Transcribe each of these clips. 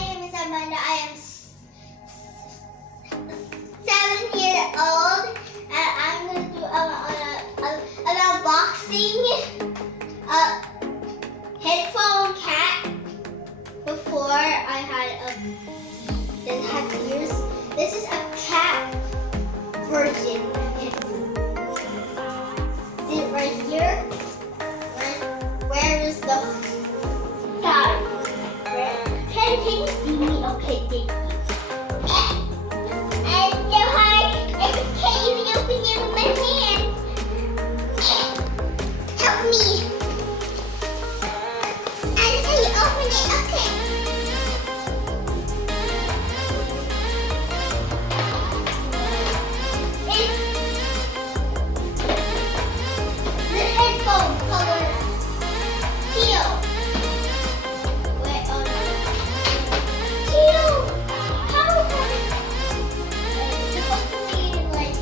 name is Amanda. I am 7 years old, and I'm going to do an unboxing headphone cat. Before I had that had ears. This is a cat version of headphone. See it right here? Where is the cat? Can you see me? Okay, thank you. And so hard, I can't even open it with my hand. Help me. And so you open it, okay. It's the headphone color teal. Wait, teal. How is that? It's supposed to be like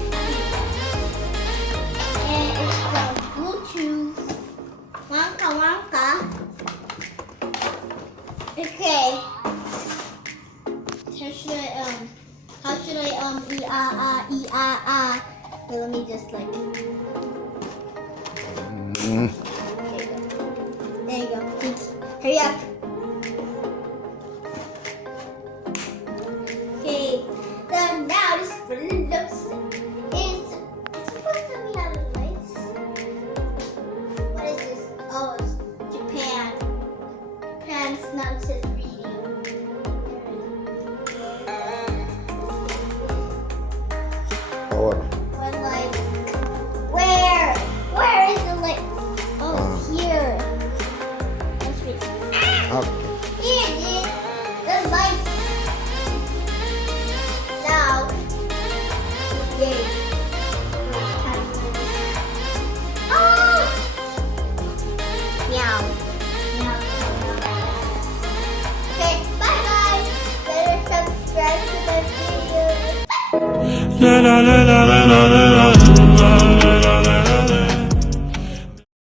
and it's from Bluetooth. Wonka wonka. Okay. How should I Okay, let me just like. There you go. Hurry up. Okay. So now this is for looks. It's supposed to be having lights. What is this? Oh, it's Japan. Japan's not says reading. Or One light. Where? Where is the light? Oh, it's here. Let's read. Ah! okay. Here it is. The light. Now. Yay. Oh! Meow. Meow. Okay, bye guys. Better subscribe to the video. La la la la